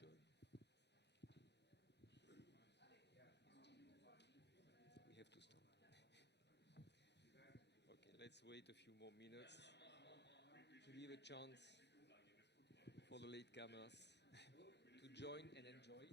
join. We have to start. Okay, let's wait a few more minutes to give a chance for the latecomers to join and enjoy.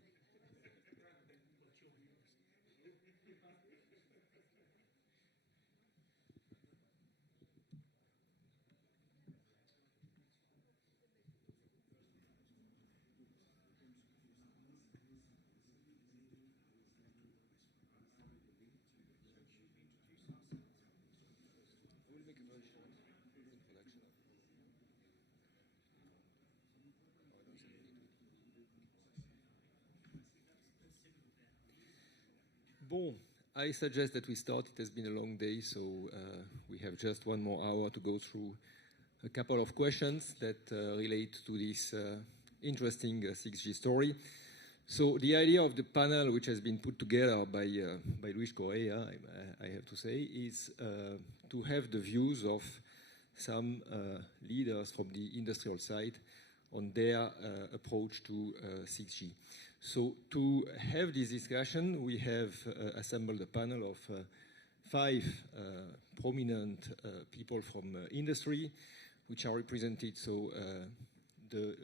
Bon, I suggest that we start. It has been a long day, so we have just 1 more hour to go through a couple of questions that relate to this interesting 6G story. So the idea of the panel, which has been put together by Luis Correa, I have to say, is to have the views of some leaders from the industrial side on their approach to 6G. So to have this discussion, we have assembled a panel of 5 prominent people from industry, which are represented. So the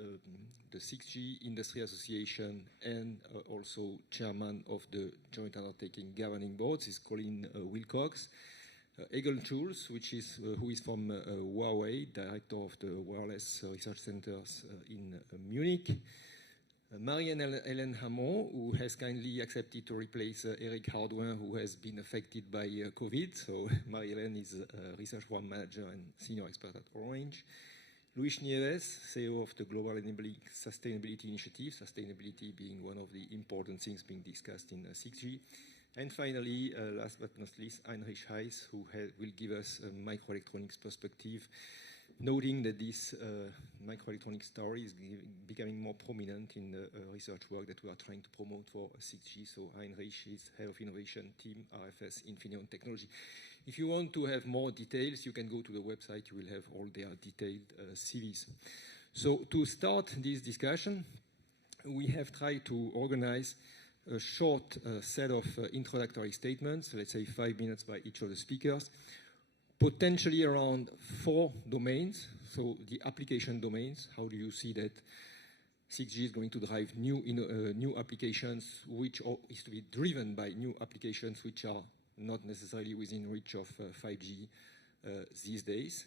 6G Industry Association and also chairman of the Joint Undertaking Governing Boards is Colin Willcock. Egon Schulz, who is from Huawei, director of the Wireless Research Centers in Munich. Marie-Hélène Hamon, who has kindly accepted to replace Eric Hardouin, who has been affected by COVID. So Marie-Hélène is a research program manager and senior expert at Orange. Neves, CEO of the Global Enabling Sustainability Initiative, sustainability being one of the important things being discussed in 6G. And finally, last but not least, Heinrich Heiss, who will give us a microelectronics perspective, noting that this microelectronics story is becoming more prominent in the research work that we are trying to promote for 6G. So Heinrich is Head of Innovation Team, RFS Infineon Technology. If you want to have more details, you can go to the website. You will have all their detailed CVs. So to start this discussion, we have tried to organize a short set of introductory statements, let's say 5 minutes by each of the speakers, potentially around 4 domains. So the application domains, how do you see that 6G is going to drive new applications, which is to be driven by new applications which are not necessarily within reach of 5G these days.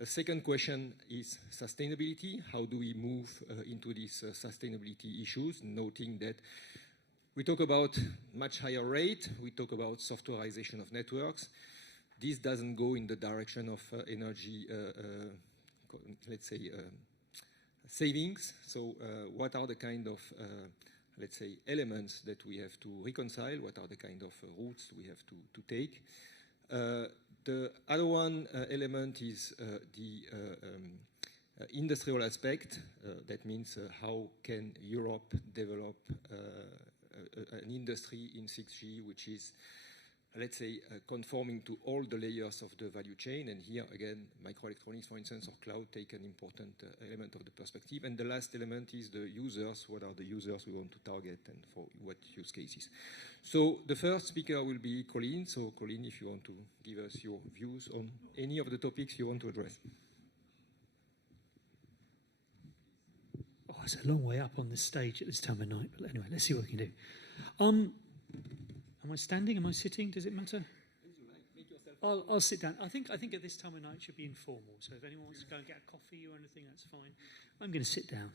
A second question is sustainability. How do we move into these sustainability issues, noting that we talk about much higher rate, we talk about softwareization of networks. This doesn't go in the direction of energy, let's say, savings. So what are the kind of, let's say, elements that we have to reconcile? What are the kind of routes we have to take? The other one element is the industrial aspect. That means how can Europe develop an industry in 6G which is, let's say, conforming to all the layers of the value chain. And here, again, microelectronics, for instance, or cloud take an important element of the perspective. And the last element is the users. What are the users we want to target and for what use cases? So the first speaker will be Colin. So Colin, if you want to give us your views on any of the topics you want to address. Oh, it's a long way up on this stage at this time of night, but anyway, let's see what we can do. Am I standing? Am I sitting? Does it matter? I'll sit down. I think at this time of night it should be informal. So if anyone wants to go and get a coffee or anything, that's fine. I'm going to sit down.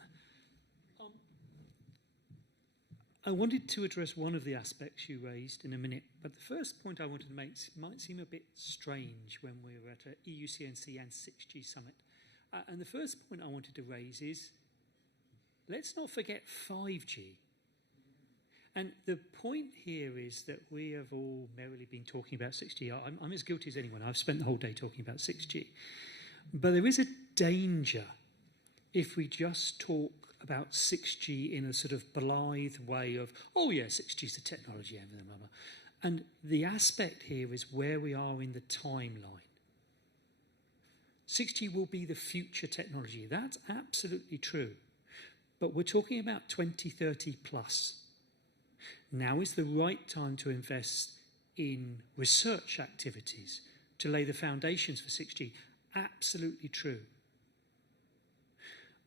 I wanted to address one of the aspects you raised in a minute, but the first point I wanted to make might seem a bit strange when we were at a EuCNC and 6G summit. And the first point I wanted to raise is, let's not forget 5G. And the point here is that we have all merrily been talking about 6G. I'm as guilty as anyone. I've spent the whole day talking about 6G. But there is a danger if we just talk about 6G in a sort of blithe way of, oh yeah, 6G is the technology, blah, blah, blah. And the aspect here is where we are in the timeline. 6G will be the future technology. That's absolutely true. but we're talking about 2030 plus. Now is the right time to invest in research activities to lay the foundations for 6G. Absolutely true.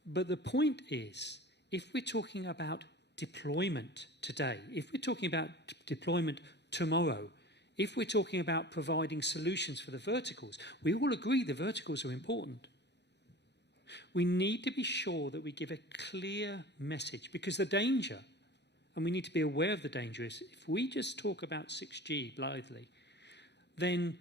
But the point is, if we're talking about deployment today, if we're talking about deployment tomorrow, if we're talking about providing solutions for the verticals, we all agree the verticals are important. We need to be sure that we give a clear message, because the danger, and we need to be aware of the danger, is if we just talk about 6G blithely, then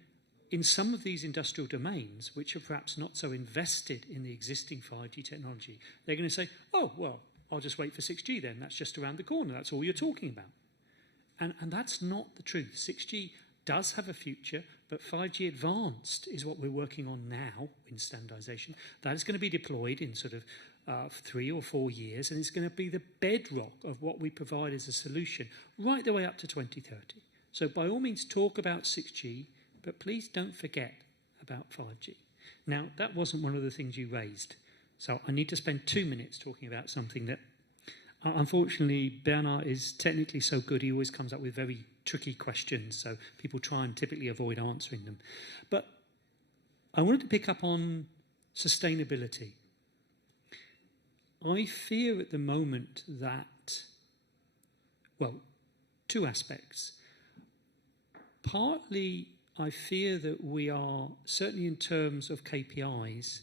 in some of these industrial domains, which are perhaps not so invested in the existing 5G technology, they're going to say, oh, well, I'll just wait for 6G then. That's just around the corner. That's all you're talking about. And that's not the truth. 6G does have a future, but 5G Advanced is what we're working on now in standardization. That is going to be deployed in sort of 3 or 4 years, and it's going to be the bedrock of what we provide as a solution right the way up to 2030. So by all means, talk about 6G, but please don't forget about 5G. Now, that wasn't one of the things you raised. So I need to spend 2 minutes talking about something that, unfortunately, Bernard is technically so good, he always comes up with very tricky questions, so people try and typically avoid answering them. But I wanted to pick up on sustainability. I fear at the moment that, well, 2 aspects. Partly, I fear that we are, certainly in terms of KPIs,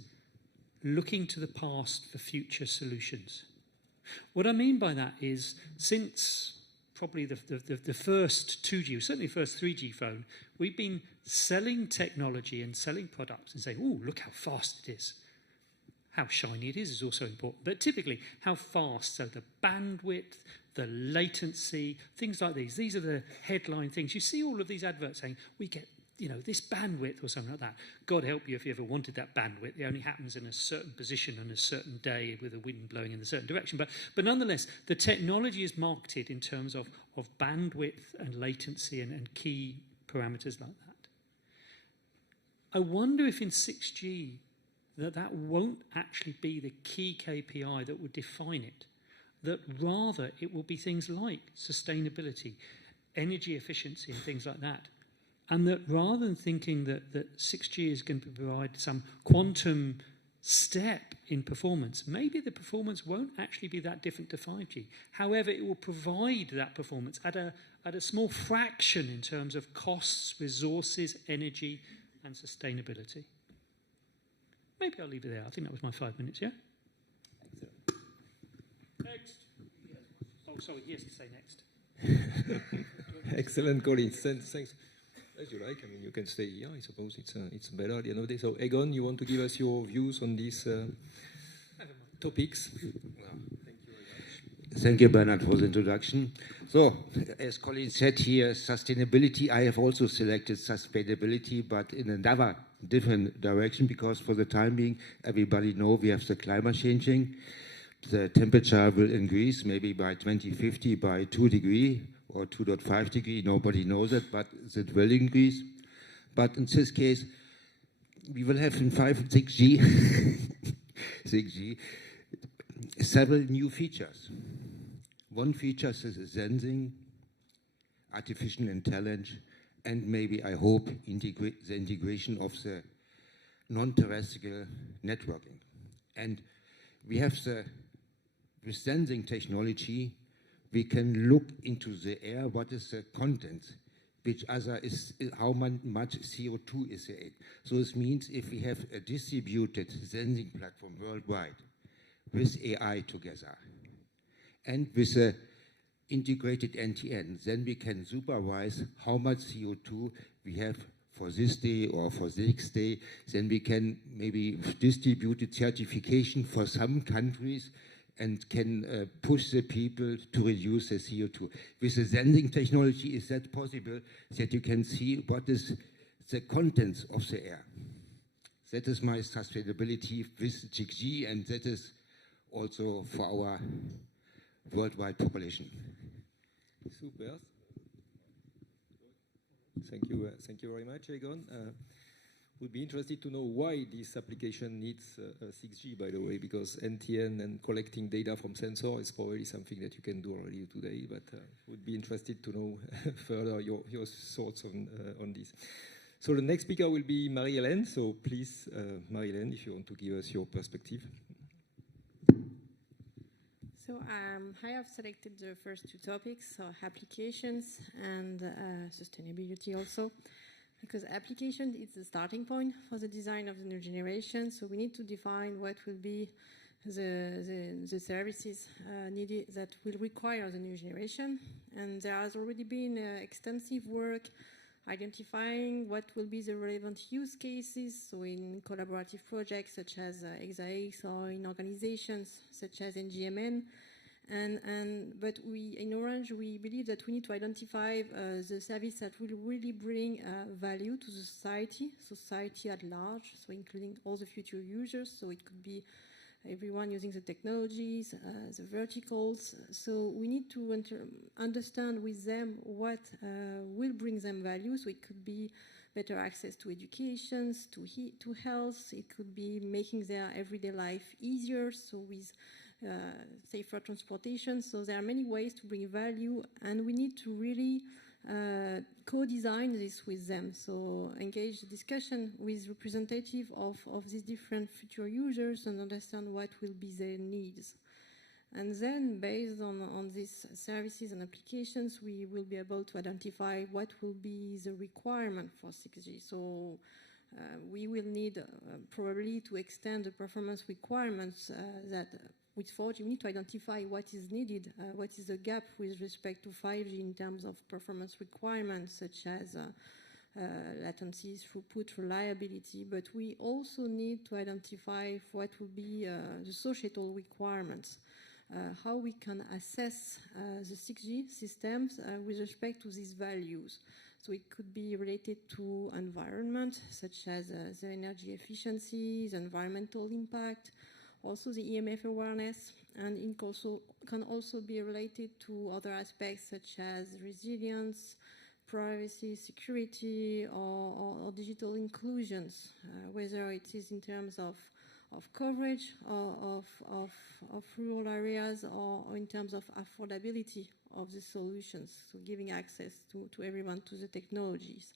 looking to the past for future solutions. What I mean by that is, since probably the first 2G, certainly the first 3G phone, we've been selling technology and selling products and saying, oh, look how fast it is. How shiny it is also important, but typically how fast, so the bandwidth, the latency, things like these. These are the headline things. You see all of these adverts saying, we get, this bandwidth or something like that. God help you if you ever wanted that bandwidth. It only happens in a certain position on a certain day with the wind blowing in a certain direction. But nonetheless, the technology is marketed in terms of bandwidth and latency and key parameters like that. I wonder if in 6G that won't actually be the key KPI that would define it, that rather it will be things like sustainability, energy efficiency and things like that. And that rather than thinking that 6G is going to provide some quantum step in performance, maybe the performance won't actually be that different to 5G. However, it will provide that performance at a small fraction in terms of costs, resources, energy and sustainability. Maybe I'll leave it there. I think that was my 5 minutes, yeah? Next. Oh, sorry, he has to say next. Excellent, Colin. Thanks. As you like. I mean, you can stay here. I suppose it's better at the end of the day. So, Egon, you want to give us your views on these topics? Thank you very much. Thank you, Bernard, for the introduction. So, as Colin said here, sustainability. I have also selected sustainability, but in another different direction, because for the time being, everybody knows we have the climate changing. The temperature will increase maybe by 2050 by 2 degrees or 2.5 degrees. Nobody knows it, but it will increase. But in this case, we will have in 6G, 6G, several new features. One feature is sensing, artificial intelligence, and maybe, I hope, the integration of the non-terrestrial networking. And we have with sensing technology, we can look into the air, what is the content, which other is, how much CO2 is there. So this means if we have a distributed sensing platform worldwide with AI together and with a integrated end-to-end, then we can supervise how much CO2 we have for this day or for the next day. Then we can maybe distribute a certification for some countries and can push the people to reduce the CO2. With the sensing technology, is that possible that you can see what is the contents of the air? That is my sustainability with 6G, and that is also for our worldwide population. Super. Thank you very much, Egon. would be interested to know why this application needs 6G, by the way, because NTN and collecting data from sensor is probably something that you can do already today, but would be interested to know further your thoughts on this. So the next speaker will be Marie-Hélène. So please, Marie-Hélène, if you want to give us your perspective. So I have selected the first two topics, so applications and sustainability also, because application is the starting point for the design of the new generation. So we need to define what will be the services needed that will require the new generation. And there has already been extensive work identifying what will be the relevant use cases, so in collaborative projects such as EXA or in organizations such as NGMN. But in Orange, we believe that we need to identify the service that will really bring value to the society at large, so including all the future users. So it could be everyone using the technologies, the verticals. So we need to understand with them what will bring them value. So it could be better access to education, to health. It could be making their everyday life easier, so with safer transportation. So there are many ways to bring value, and we need to really co-design this with them. So engage the discussion with representative of these different future users and understand what will be their needs. And then based on these services and applications, we will be able to identify what will be the requirement for 6G. So we will need probably to extend the performance requirements that with 4G, we need to identify what is needed, what is the gap with respect to 5G in terms of performance requirements, such as latencies, throughput, reliability. But we also need to identify what will be the societal requirements, how we can assess the 6G systems with respect to these values. So it could be related to environment, such as the energy efficiency, the environmental impact, also the EMF awareness, and it can also be related to other aspects such as resilience, privacy, security, or digital inclusions, whether it is in terms of coverage of rural areas or in terms of affordability of the solutions, so giving access to everyone to the technologies.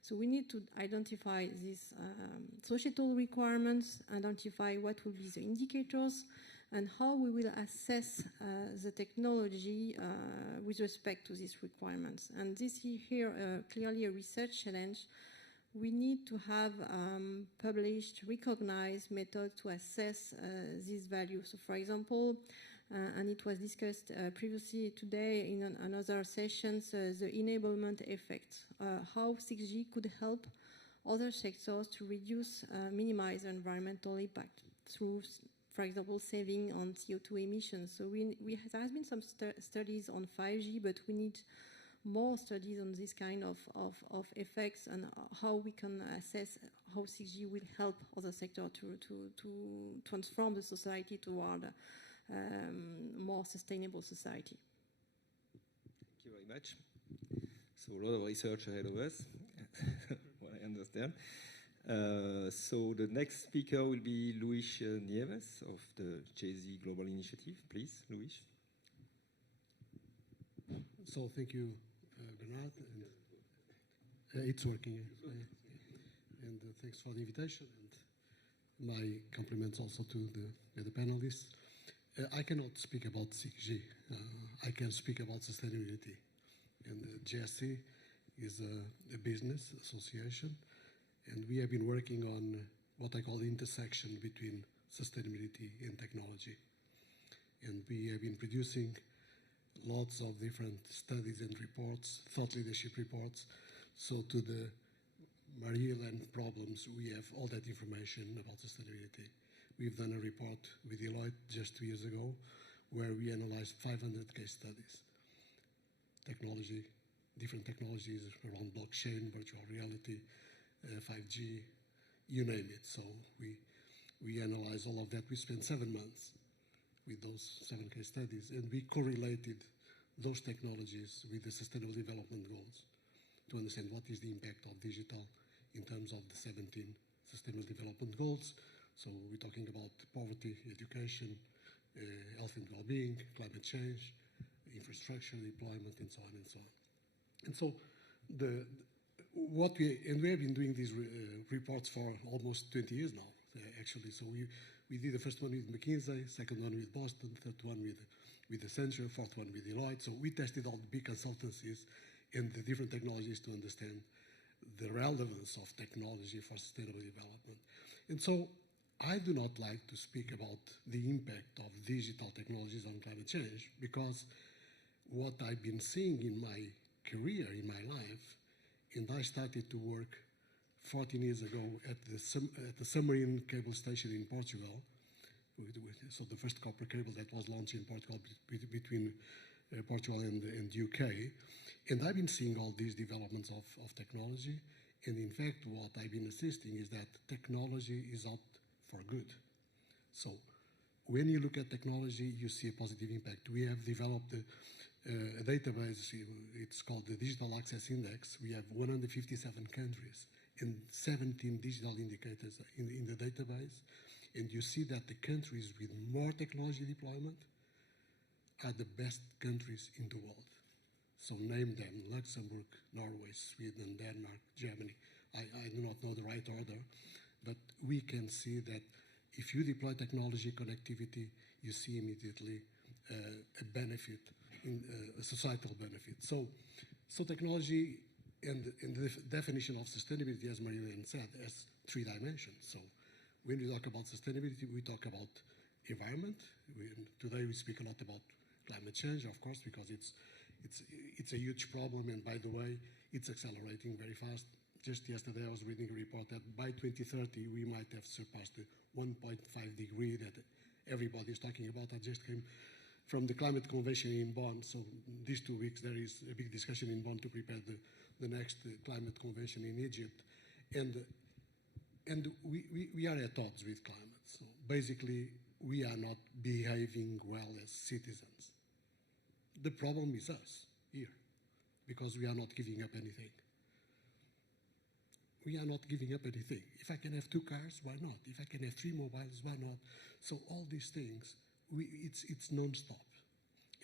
So we need to identify these societal requirements, identify what will be the indicators, and how we will assess the technology with respect to these requirements. And this is here clearly a research challenge. We need to have published, recognized methods to assess these values. So for example, and it was discussed previously today in another sessions, the enablement effect, how 6G could help other sectors to reduce, minimize their environmental impact through, for example, saving on CO2 emissions. So there has been some studies on 5G, but we need more studies on this kind of effects and how we can assess how 6G will help other sectors to transform the society toward more sustainable society. Thank you very much. So a lot of research ahead of us, what I understand. So the next speaker will be Luis Neves of the GESI Global Initiative. Please, Luis. So thank you, Bernard. And, it's working. And thanks for the invitation. And my compliments also to the panelists. I cannot speak about 6G. I can speak about sustainability. And GESI is a business association. And we have been working on what I call the intersection between sustainability and technology. And we have been producing lots of different studies and reports, thought leadership reports. So to the Marie-Hélène problems, we have all that information about sustainability. We've done a report with Deloitte just 2 years ago where we analyzed 500 case studies. Technology, different technologies around blockchain, virtual reality, 5G, you name it. So we analyzed all of that. We spent 7 months with those 7 case studies, and we correlated those technologies with the Sustainable Development Goals to understand what is the impact of digital in terms of the 17 Sustainable Development Goals. So we're talking about poverty, education, health and well-being, climate change, infrastructure deployment, and so on and so on. And so we have been doing these reports for almost 20 years now, actually. So we did the first one with McKinsey, second one with Boston, third one with Accenture, fourth one with Deloitte. So we tested all the big consultancies and the different technologies to understand the relevance of technology for sustainable development. And so I do not like to speak about the impact of digital technologies on climate change, because what I've been seeing in my career, in my life, and I started to work 14 years ago at the submarine cable station in Portugal. So the first copper cable that was launched in Portugal between Portugal and UK. And I've been seeing all these developments of technology. And in fact, what I've been assisting is that technology is out for good. So when you look at technology, you see a positive impact. We have developed a database, it's called the Digital Access Index. We have 157 countries and 17 digital indicators in the database. And you see that the countries with more technology deployment are the best countries in the world. So name them: Luxembourg, Norway, Sweden, Denmark, Germany. I do not know the right order, but we can see that if you deploy technology connectivity, you see immediately a benefit, a societal benefit. So technology and the definition of sustainability, as Marianne said, has 3 dimensions. So when we talk about sustainability, we talk about environment. Today we speak a lot about climate change, of course, because it's a huge problem, and by the way, it's accelerating very fast. Just yesterday I was reading a report that by 2030 we might have surpassed the 1.5 degree that everybody is talking about. I just came from the climate convention in Bonn, so these 2 weeks there is a big discussion in Bonn to prepare the next climate convention in Egypt. And we are at odds with climate. So basically, we are not behaving well as citizens. The problem is us here, because we are not giving up anything. We are not giving up anything. If I can have 2 cars, why not? If I can have 3 mobiles, why not? So all these things, it's non-stop,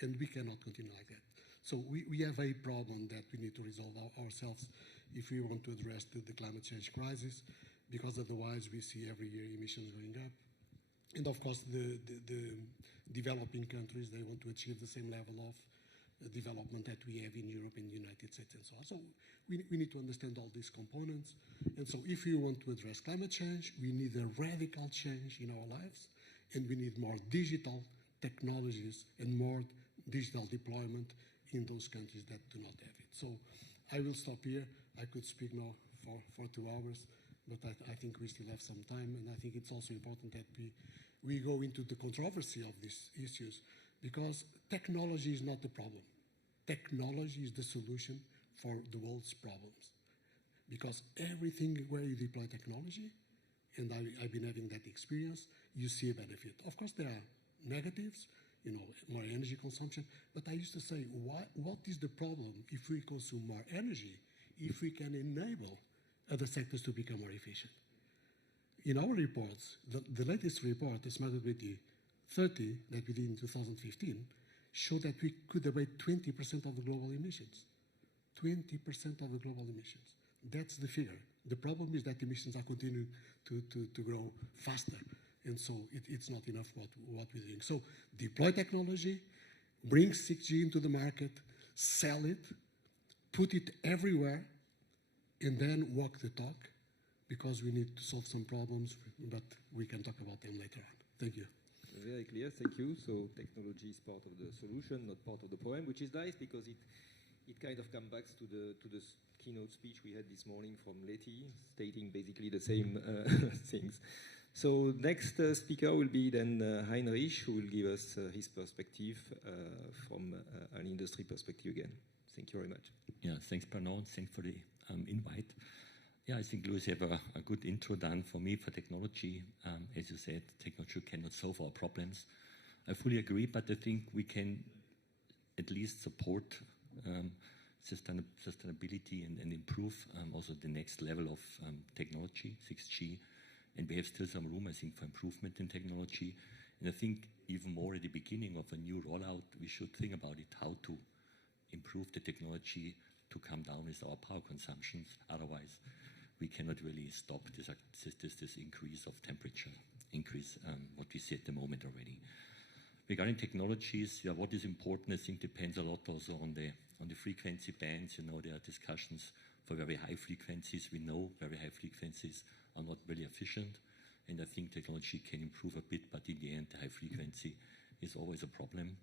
and we cannot continue like that. So we have a problem that we need to resolve ourselves if we want to address the climate change crisis, because otherwise we see every year emissions going up. And of course, the developing countries, they want to achieve the same level of development that we have in Europe and the United States and so on. So we need to understand all these components. And so if we want to address climate change, we need a radical change in our lives, and we need more digital technologies and more digital deployment in those countries that do not have it. So I will stop here. I could speak now for 2 hours, but I think we still have some time, and I think it's also important that we go into the controversy of these issues, because technology is not the problem. Technology is the solution for the world's problems, because everything where you deploy technology, and I've been having that experience, you see a benefit. Of course, there are negatives, more energy consumption, but I used to say, what is the problem if we consume more energy, if we can enable other sectors to become more efficient? In our reports, the latest report, the Smart Mobility 30 that we did in 2015, showed that we could abate 20% of the global emissions. 20% of the global emissions. That's the figure. The problem is that emissions are continuing to grow faster. And so it's not enough what we're doing. So deploy technology, bring 6G into the market, sell it, put it everywhere, and then walk the talk, because we need to solve some problems, but we can talk about them later on. Thank you. Very clear, thank you. So technology is part of the solution, not part of the problem, which is nice because it kind of comes back to the keynote speech we had this morning from Letty, stating basically the same things. So next speaker will be then Heinrich, who will give us his perspective from an industry perspective again. Thank you very much. Yeah, thanks, Bernard. Thanks for the invite. Yeah, I think Louis have a good intro done for me for technology. As you said, technology cannot solve our problems. I fully agree, but I think we can at least support sustainability and improve also the next level of technology, 6G. And we have still some room, I think, for improvement in technology. And I think even more at the beginning of a new rollout, we should think about it, how to improve the technology to come down with our power consumptions. Otherwise, we cannot really stop this increase of temperature, what we see at the moment already. Regarding technologies, what is important, I think, depends a lot also on the frequency bands. You know, there are discussions for very high frequencies. We know very high frequencies are not really efficient, and I think technology can improve a bit, but in the end, the high frequency is always a problem.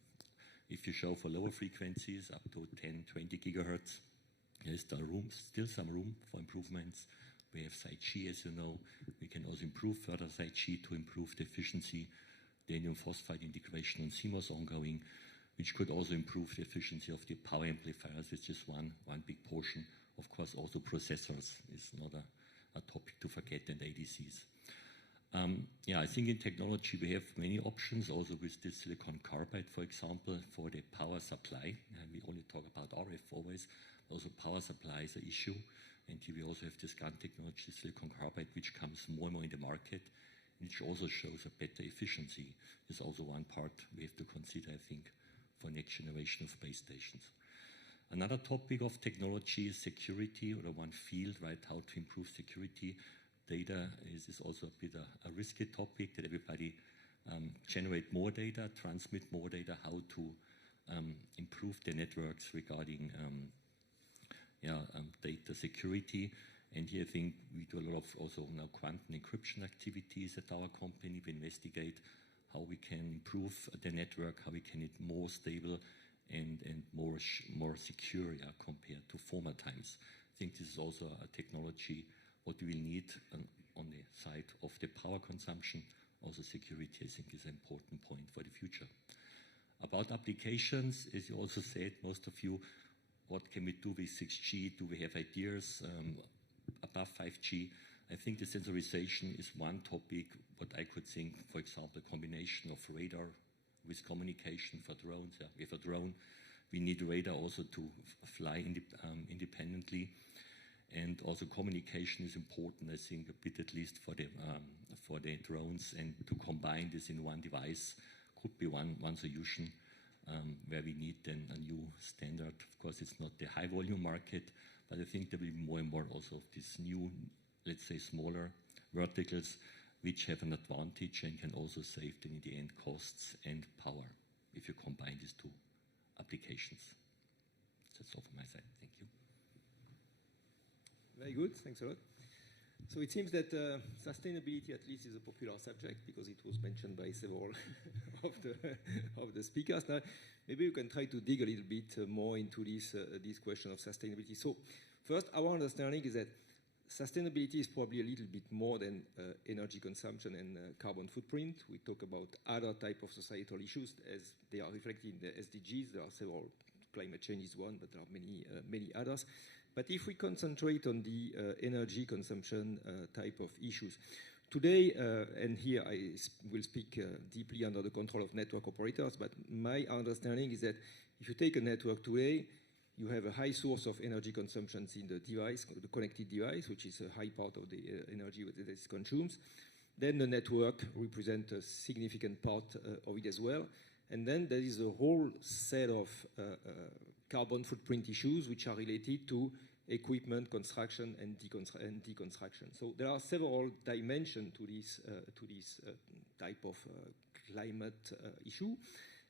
If you show for lower frequencies, up to 10, 20 gigahertz, there is still some room for improvements. We have Site G, as you know. We can also improve further Site G to improve the efficiency. The indium phosphide integration on CMOS ongoing, which could also improve the efficiency of the power amplifiers, which is one big portion. Of course, also processors is not a topic to forget, and ADCs. I think in technology we have many options, also with the silicon carbide, for example, for the power supply. And we only talk about RF always. Also power supply is an issue. And here we also have this GaN technology, silicon carbide, which comes more and more in the market, which also shows a better efficiency. Is also one part we have to consider, I think, for next generation of base stations. Another topic of technology is security, or one field, right, how to improve security. Data is also a bit a risky topic, that everybody generate more data, transmit more data, how to improve the networks regarding data security. And here I think we do a lot of also now quantum encryption activities at our company. We investigate how we can improve the network, how we can make it more stable and more secure compared to former times. I think this is also a technology what we will need on the side of the power consumption. Also security, I think, is an important point for the future. About applications, as you also said, most of you, what can we do with 6G? Do we have ideas above 5G? I think the sensorization is one topic, but I could think, for example, a combination of radar with communication for drones. We have a drone. We need radar also to fly independently. And also communication is important, I think, a bit at least for the drones. And to combine this in one device could be one solution where we need then a new standard. Of course, it's not the high volume market, but I think there will be more and more also of these new, let's say, smaller verticals, which have an advantage and can also save then in the end costs and power if you combine these two applications. That's all from my side. Thank you. Very good. Thanks a lot. So it seems that sustainability at least is a popular subject because it was mentioned by several of the speakers. Now, maybe you can try to dig a little bit more into this question of sustainability. So first, our understanding is that sustainability is probably a little bit more than energy consumption and carbon footprint. We talk about other type of societal issues as they are reflected in the SDGs. There are several. Climate change is one, but there are many others. But if we concentrate on the energy consumption type of issues, today, and here I will speak deeply under the control of network operators, but my understanding is that if you take a network today, you have a high source of energy consumption in the device, the connected device, which is a high part of the energy that it consumes. Then the network represents a significant part of it as well. And then there is a whole set of carbon footprint issues which are related to equipment, construction, and deconstruction. So there are several dimensions to this type of climate issue.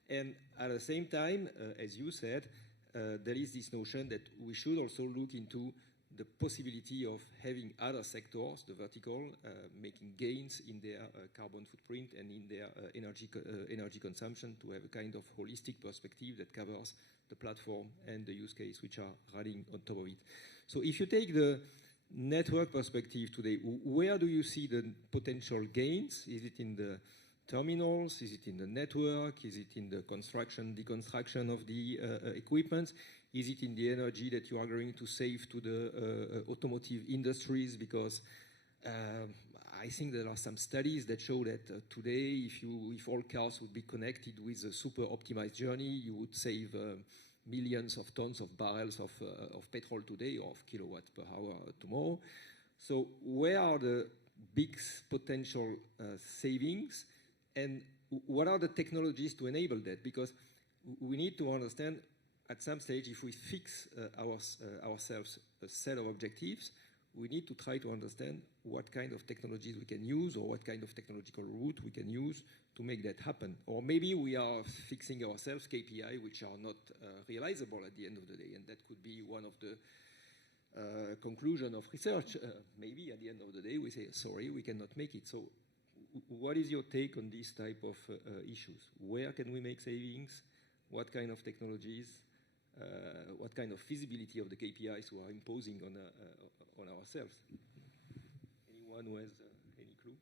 And at the same time, as you said, there is this notion that we should also look into the possibility of having other sectors, the vertical, making gains in their carbon footprint and in their energy consumption to have a kind of holistic perspective that covers the platform and the use case which are running on top of it. So if you take the network perspective today, where do you see the potential gains? Is it in the terminals? Is it in the network? Is it in the construction, deconstruction of the equipment? Is it in the energy that you are going to save to the automotive industries? Because I think there are some studies that show that today, if all cars would be connected with a super optimized journey, you would save millions of tons of barrels of petrol today or of kilowatts per hour tomorrow. So where are the big potential savings, and what are the technologies to enable that? Because we need to understand at some stage, if we fix ourselves a set of objectives, we need to try to understand what kind of technologies we can use or what kind of technological route we can use to make that happen. Or maybe we are fixing ourselves KPI which are not realizable at the end of the day, and that could be one of the conclusion of research. Maybe at the end of the day we say, sorry, we cannot make it. So what is your take on these type of issues? Where can we make savings? What kind of technologies? What kind of feasibility of the KPIs we are imposing on ourselves? Anyone who has any clue?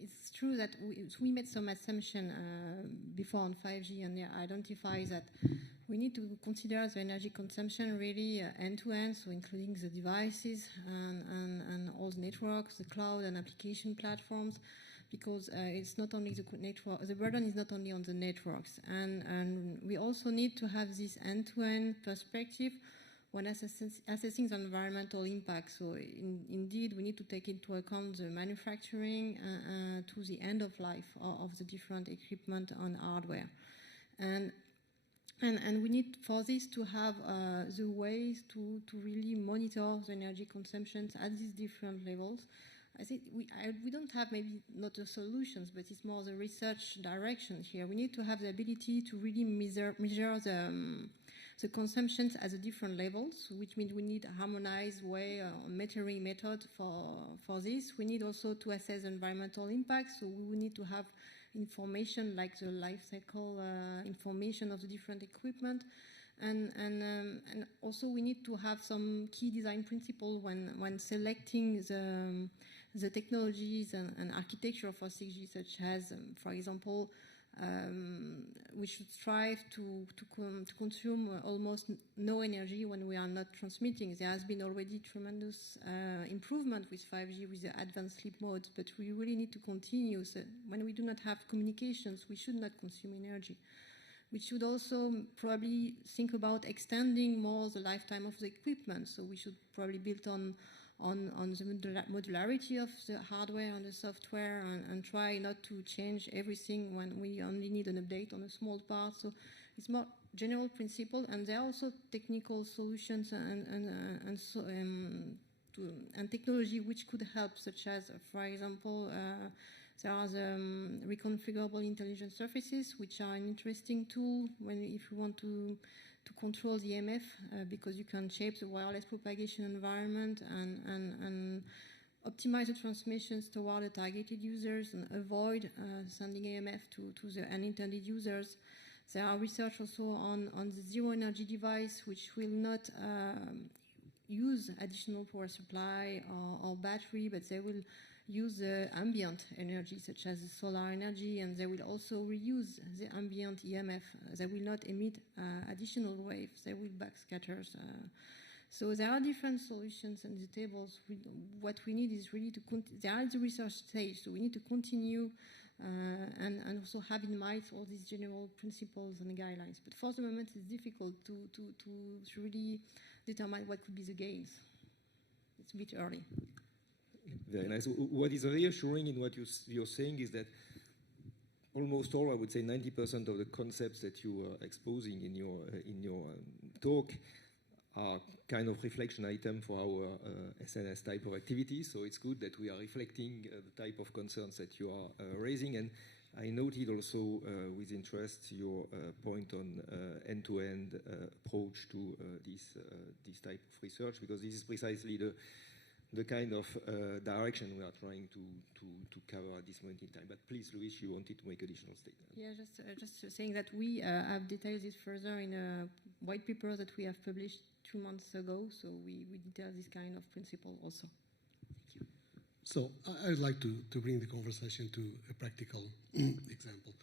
It's true that we made some assumption before on 5G, and identify that we need to consider the energy consumption really end-to-end, so including the devices and all the networks, the cloud and application platforms, because it's not only the network, the burden is not only on the networks, and we also need to have this end-to-end perspective when assessing the environmental impact. So indeed, we need to take into account the manufacturing to the end of life of the different equipment and hardware. And we need for this to have the ways to really monitor the energy consumptions at these different levels. I think we don't have maybe not the solutions, but it's more the research direction here. We need to have the ability to really measure the consumptions at the different levels, which means we need a harmonized way on metering method for this. We need also to assess environmental impact, so we will need to have information like the life cycle information of the different equipment. And also we need to have some key design principle when selecting the technologies and architecture for 6G, such as, for example, we should strive to consume almost no energy when we are not transmitting. There has been already tremendous improvement with 5G with the advanced sleep modes, but we really need to continue. So when we do not have communications, we should not consume energy. We should also probably think about extending more the lifetime of the equipment. So we should probably build on the modularity of the hardware and the software, and try not to change everything when we only need an update on a small part. So it's more general principle, and there are also technical solutions and technology which could help, such as, for example, there are the reconfigurable intelligent surfaces, which are an interesting tool if you want to control the EMF, because you can shape the wireless propagation environment and optimize the transmissions toward the targeted users and avoid sending EMF to the unintended users. There are research also on the zero energy device, which will not use additional power supply or battery, but they will use ambient energy, such as the solar energy, and they will also reuse the ambient EMF. They will not emit additional waves. They will backscatter. So there are different solutions on the tables. What we need is really to they are at the research stage, so we need to continue and also have in mind all these general principles and guidelines. But for the moment, it's difficult to really determine what could be the gains. It's a bit early. Very nice. What is reassuring in what you're saying is that almost all, I would say 90% of the concepts that you are exposing in your talk are kind of reflection item for our SNS type of activity. So it's good that we are reflecting the type of concerns that you are raising. And I noted also with interest your point on end-to-end approach to this type of research, because this is precisely the kind of direction we are trying to cover at this moment in time. But please, Luis, you wanted to make additional statement. Yeah, just saying that we have detailed this further in a white paper that we have published 2 months ago. So we detail this kind of principle also. Thank you. So I would like to bring the conversation to a practical example.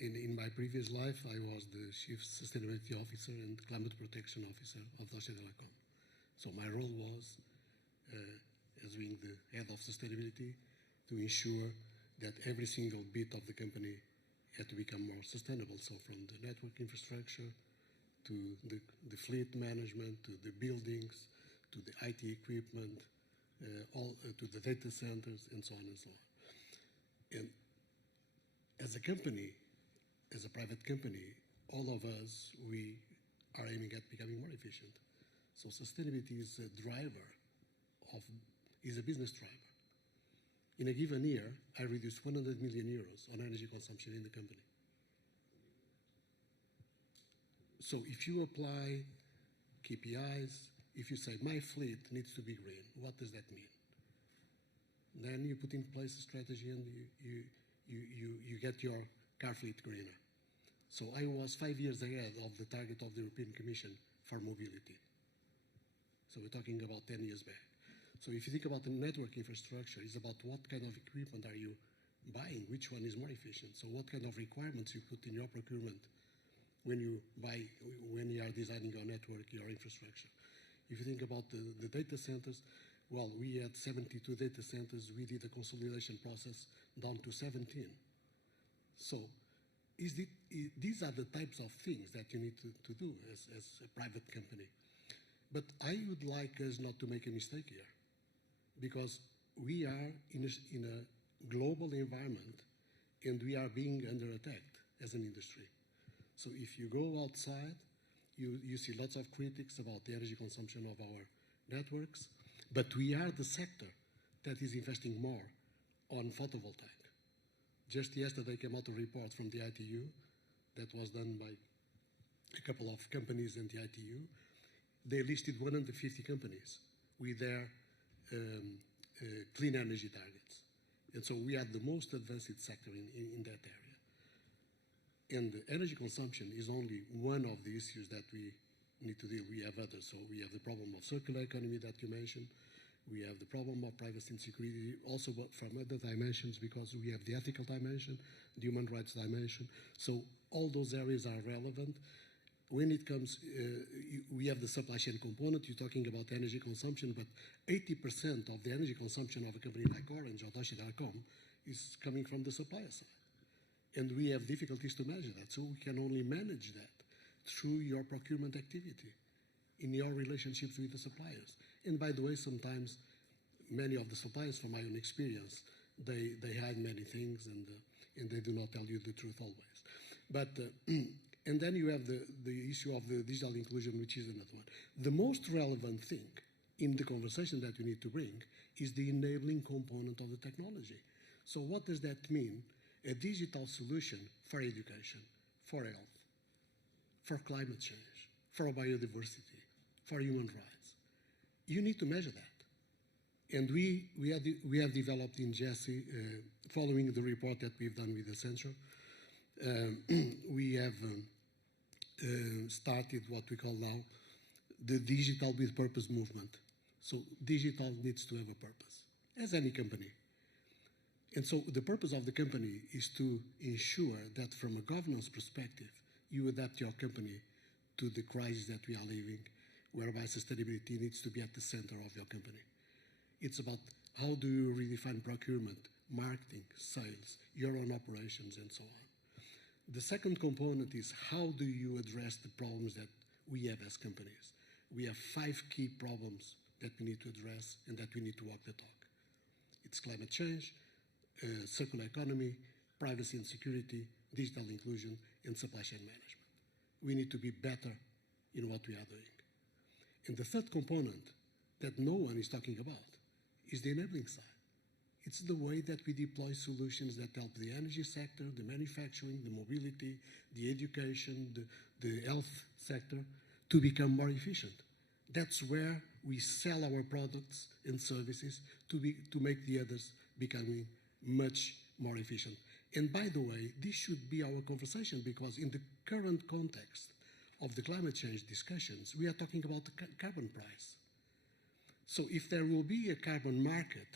In my previous life, I was the Chief Sustainability Officer and Climate Protection Officer of Deutsche Telekom. So my role was, as being the head of sustainability, to ensure that every single bit of the company had to become more sustainable. So from the network infrastructure to the fleet management, to the buildings, to the IT equipment, to the data centers, and so on and so on. And as a company, as a private company, all of us, we are aiming at becoming more efficient. So sustainability is a driver is a business driver. In a given year, I reduced 100 million euros on energy consumption in the company. So if you apply KPIs, if you say my fleet needs to be green, what does that mean? Then you put in place a strategy and you get your car fleet greener. So I was 5 years ahead of the target of the European Commission for mobility. So we're talking about 10 years back. So if you think about the network infrastructure, it's about what kind of equipment are you buying, which one is more efficient. So what kind of requirements you put in your procurement when you are designing your network, your infrastructure. If you think about the data centers, well, we had 72 data centers. We did a consolidation process down to 17. So these are the types of things that you need to do as a private company. But I would like us not to make a mistake here, because we are in a global environment and we are being under attack as an industry. So if you go outside, you see lots of critics about the energy consumption of our networks, but we are the sector that is investing more on photovoltaic. Just yesterday came out a report from the ITU that was done by a couple of companies in the ITU. They listed 150 companies with their clean energy targets. And so we are the most advanced sector in that area. And energy consumption is only one of the issues that we need to deal with. We have others. So we have the problem of circular economy that you mentioned. We have the problem of privacy and security, also from other dimensions, because we have the ethical dimension, the human rights dimension. So all those areas are relevant. When it comes, we have the supply chain component. You're talking about energy consumption, but 80% of the energy consumption of a company like Orange or Deutsche Telekom is coming from the supplier side. And we have difficulties to measure that. So we can only manage that through your procurement activity, in your relationships with the suppliers. And by the way, sometimes many of the suppliers, from my own experience, they hide many things and they do not tell you the truth always. But and then you have the issue of the digital inclusion, which is another one. The most relevant thing in the conversation that you need to bring is the enabling component of the technology. So what does that mean? A digital solution for education, for health, for climate change, for biodiversity, for human rights. You need to measure that. And we have developed in GESI, following the report that we've done with Accenture, we have started what we call now the digital with purpose movement. So digital needs to have a purpose, as any company. And so the purpose of the company is to ensure that from a governance perspective, you adapt your company to the crisis that we are living, whereby sustainability needs to be at the center of your company. It's about how do you redefine procurement, marketing, sales, your own operations, and so on. The second component is how do you address the problems that we have as companies. We have 5 key problems that we need to address and that we need to walk the talk. It's climate change, circular economy, privacy and security, digital inclusion, and supply chain management. We need to be better in what we are doing. And the third component that no one is talking about is the enabling side. It's the way that we deploy solutions that help the energy sector, the manufacturing, the mobility, the education, the health sector to become more efficient. That's where we sell our products and services to make the others becoming much more efficient. And by the way, this should be our conversation, because in the current context of the climate change discussions, we are talking about the carbon price. So if there will be a carbon market,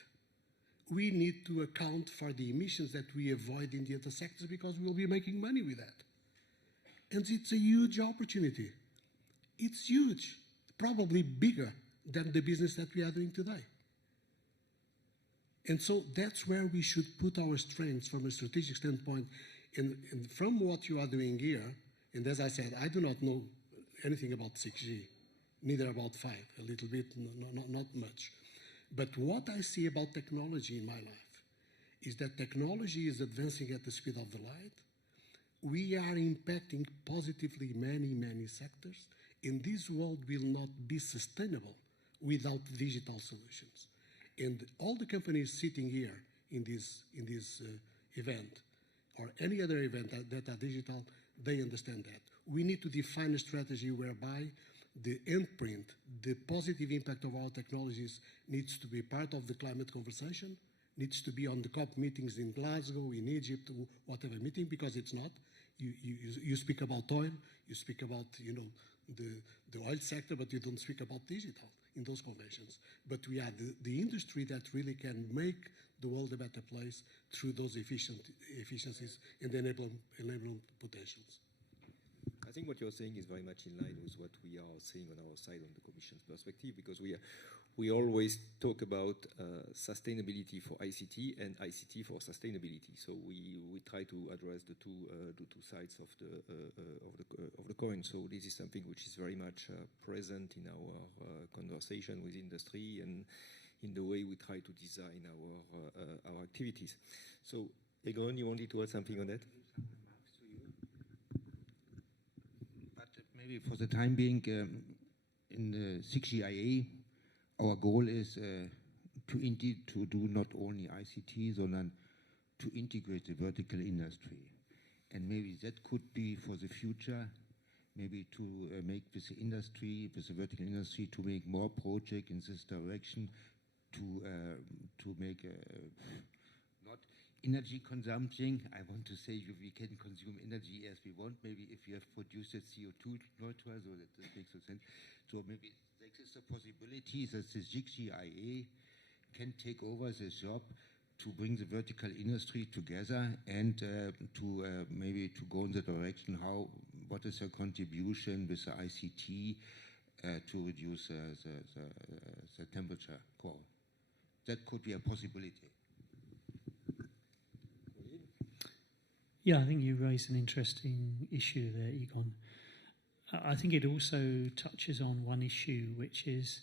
we need to account for the emissions that we avoid in the other sectors, because we will be making money with that. And it's a huge opportunity. It's huge, probably bigger than the business that we are doing today. And so that's where we should put our strengths from a strategic standpoint. And from what you are doing here, and as I said, I do not know anything about 6G, neither about 5, a little bit, not much. But what I see about technology in my life is that technology is advancing at the speed of the light. We are impacting positively many, many sectors, and this world will not be sustainable without digital solutions. And all the companies sitting here in this event, or any other event that are digital, they understand that. We need to define a strategy whereby the imprint, the positive impact of our technologies needs to be part of the climate conversation, needs to be on the COP meetings in Glasgow, in Egypt, whatever meeting, because it's not. You speak about oil, you speak about the oil sector, but you don't speak about digital in those conventions. But we are the industry that really can make the world a better place through those efficiencies and enabling potentials. I think what you're saying is very much in line with what we are saying on our side on the Commission's perspective, because we always talk about sustainability for ICT and ICT for sustainability. So we try to address the two sides of the coin. So this is something which is very much present in our conversation with industry and in the way we try to design our activities. So Egon, you wanted to add something on that? Maybe for the time being, in the 6GIA, our goal is to do not only ICT, but to integrate the vertical industry. And maybe that could be for the future, maybe to make with the industry, with the vertical industry, to make more projects in this direction, to make not energy consumption. I want to say we can consume energy as we want. Maybe if you have produced it CO2 neutral, so that makes sense. So maybe there is a possibility that the GESI can take over the job to bring the vertical industry together and maybe to go in the direction what is their contribution with the ICT to reduce the temperature core. That could be a possibility. Yeah, I think you raised an interesting issue there, Egon. I think it also touches on one issue, which is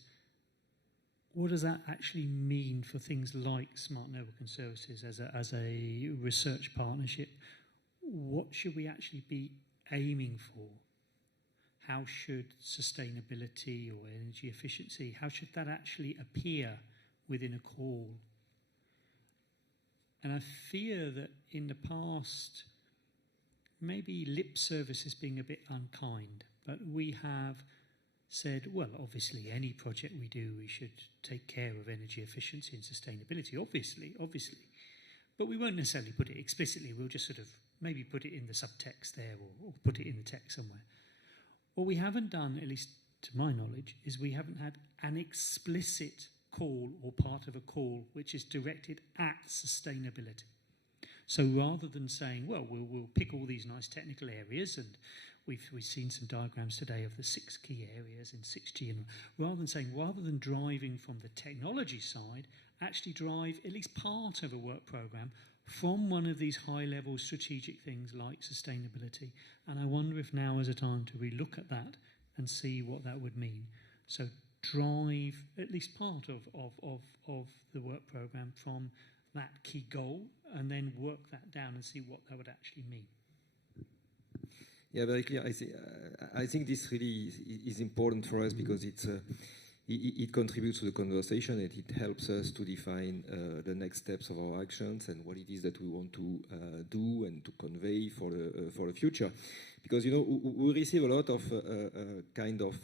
what does that actually mean for things like smart networking services as a research partnership? What should we actually be aiming for? How should sustainability or energy efficiency, how should that actually appear within a call? And I fear that in the past, maybe lip service is being a bit unkind, but we have said, well, obviously, any project we do, we should take care of energy efficiency and sustainability, obviously. But we won't necessarily put it explicitly. We'll just sort of maybe put it in the subtext there or put it in the text somewhere. What we haven't done, at least to my knowledge, is we haven't had an explicit call or part of a call which is directed at sustainability. So rather than saying, well, we'll pick all these nice technical areas, and we've seen some diagrams today of the 6 key areas in 6G, and rather than driving from the technology side, actually drive at least part of a work program from one of these high-level strategic things like sustainability. And I wonder if now is a time to relook at that and see what that would mean. So drive at least part of the work program from that key goal, and then work that down and see what that would actually mean. Yeah, very clear. I think this really is important for us because it contributes to the conversation and it helps us to define the next steps of our actions and what it is that we want to do and to convey for the future. Because, we receive a lot of kind of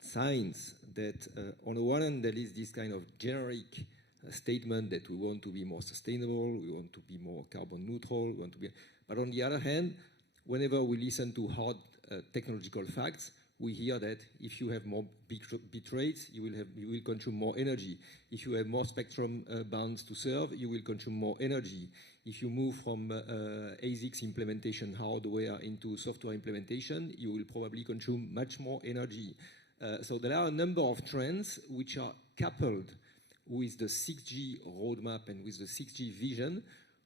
signs that on the one hand, there is this kind of generic statement that we want to be more sustainable, we want to be more carbon neutral, but on the other hand, whenever we listen to hard technological facts, we hear that if you have more bit rates, you will consume more energy. If you have more spectrum bands to serve, you will consume more energy. If you move from ASICs implementation hardware into software implementation, you will probably consume much more energy. So there are a number of trends which are coupled with the 6G roadmap and with the 6G vision,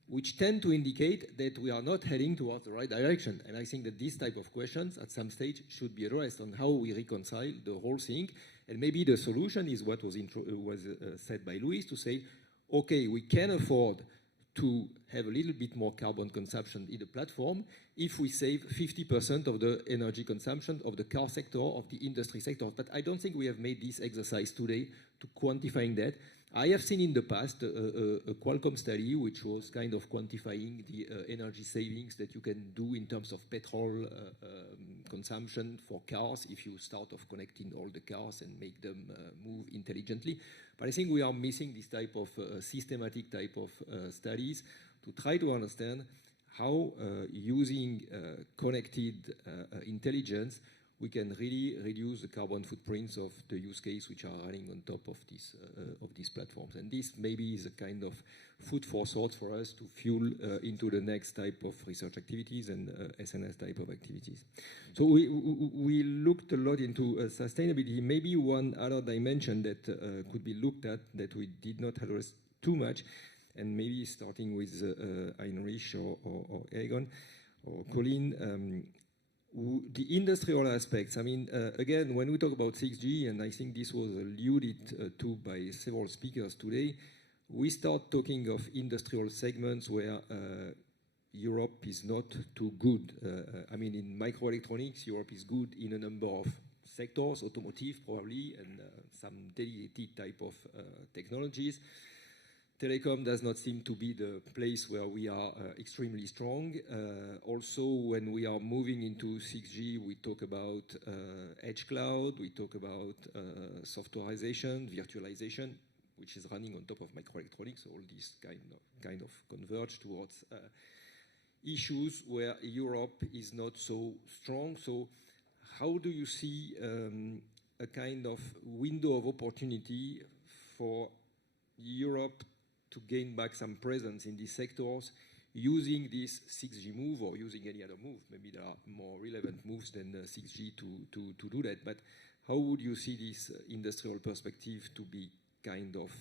which tend to indicate that we are not heading towards the right direction. And I think that these type of questions at some stage should be addressed on how we reconcile the whole thing. And maybe the solution is what was said by Luis, to say, okay, we can afford to have a little bit more carbon consumption in the platform if we save 50% of the energy consumption of the car sector, of the industry sector. But I don't think we have made this exercise today to quantifying that. I have seen in the past a Qualcomm study which was kind of quantifying the energy savings that you can do in terms of petrol consumption for cars if you start off connecting all the cars and make them move intelligently. But I think we are missing this type of systematic type of studies to try to understand how using connected intelligence we can really reduce the carbon footprints of the use case which are running on top of these platforms. And this maybe is a kind of food for thought for us to fuel into the next type of research activities and SNS type of activities. So we looked a lot into sustainability. Maybe one other dimension that could be looked at that we did not address too much, and maybe starting with Heinrich or Egon or Colin, the industrial aspects. I mean, again, when we talk about 6G, and I think this was alluded to by several speakers today, we start talking of industrial segments where Europe is not too good. I mean, in microelectronics, Europe is good in a number of sectors, automotive probably, and some dedicated type of technologies. Telecom does not seem to be the place where we are extremely strong. Also, when we are moving into 6G, we talk about edge cloud, we talk about softwareization, virtualization, which is running on top of microelectronics. All these kind of converge towards issues where Europe is not so strong. So how do you see a kind of window of opportunity for Europe to gain back some presence in these sectors using this 6G move or using any other move? Maybe there are more relevant moves than 6G to do that. But how would you see this industrial perspective to be kind of